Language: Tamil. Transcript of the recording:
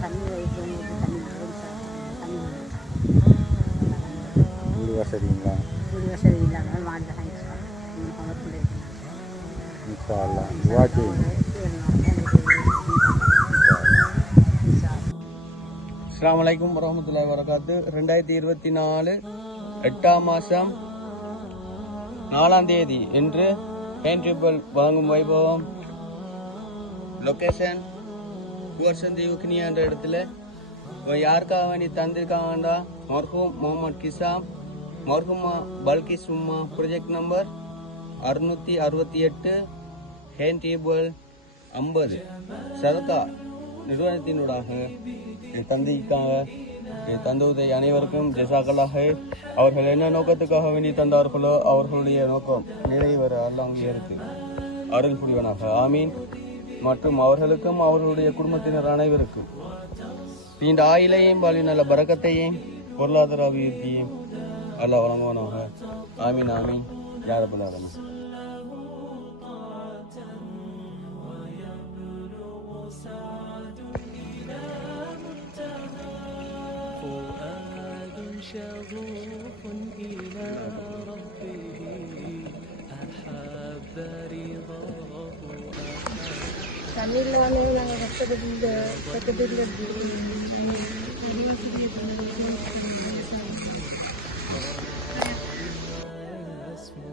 தண்ணி வீடு வசதிங்களா? வீடு வசதி இல்லாமல் மாடி தான் இன்ஷா அல்லாஹ் துஆ செய்யுங்க. அஸ்ஸலாமு அலைக்கும் வரஹ்மத்துல்லாஹி வபரகாத்து. 2024 8ஆம் மாதம் 4ஆம் தேதி என்று ஹேண்ட்ரிப்பல் வழங்கும் வைபவம். லொக்கேஷன் குவர்சந்தீவு கினியா என்ற இடத்துல. யாருக்காக வேண்டி தந்திருக்காங்கண்டா மர்ஹூம் முகமது கிசாம், மர்ஹூமா பல்கிஸ் உம்மா, ப்ரொஜெக்ட் நம்பர் 668, ஹேண்ட்ரிப்பல் 50 சதகா நிறுவனத்தினூடாக தந்திக்காக தந்துவதை அனைவருக்கும் ஜஸாக்கல்லாஹ். அவர்கள் என்ன நோக்கத்துக்காக வேண்டி தந்தார்களோ அவர்களுடைய நோக்கம் நிறைவேற அல்லாஹ் அங்கீகரித்து அருள் புரிவனாக, ஆமீன். மற்றும் அவர்களுக்கும் அவர்களுடைய குடும்பத்தினர் அனைவருக்கும் நீண்ட ஆயிலையும் பாலி நல்ல பரக்கத்தையும் பொருளாதார அபிவிருத்தியும் அல்லாஹ் வழங்குவனாக, ஆமீன் ஆமீன் யா ரப்பல் ஆலமீன். شغوف إلى ربه أحب رضاه தண்ணியில் வந்து நாங்கள் கஷ்டப்பட்டு اسمه